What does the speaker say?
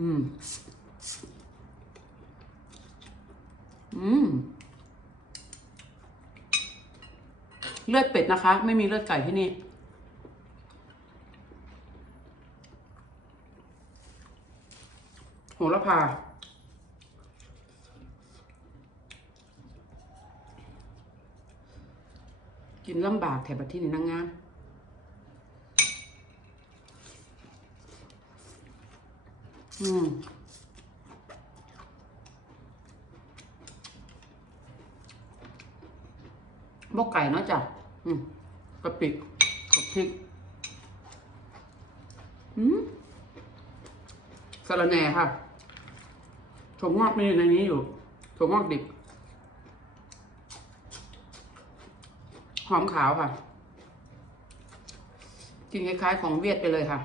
อืม อืม เลือดเป็ดนะคะ ไม่มีเลือดไก่ที่นี่ โหระพากินลำบากแถบที่นี่นางงาม อืมบกไก่เนาะจ้ะ อืมกะปิกับพริก อืมสะระแหน่ค่ะถั่วงอกมีอยู่ในนี้อยู่ถั่วงอกดิบ หอมขาวค่ะ กินคล้ายๆของเวียดไปเลยค่ะ